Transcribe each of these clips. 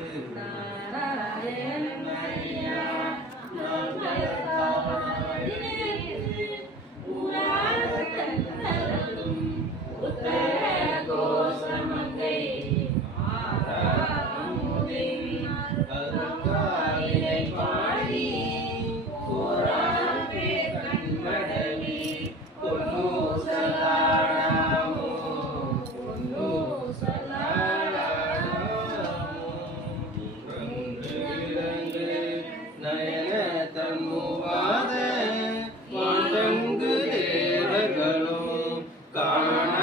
嗯。மூவாத மாந்தங்கு தேவர்களும். காண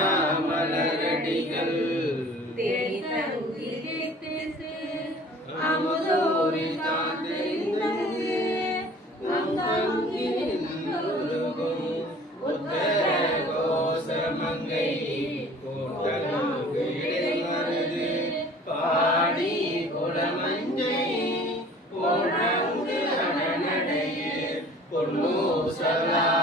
மலரடிகள். Musalam.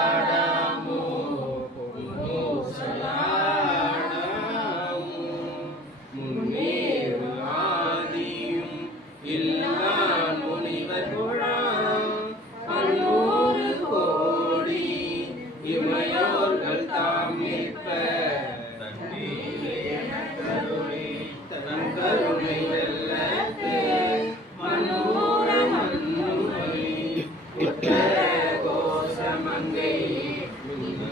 menino.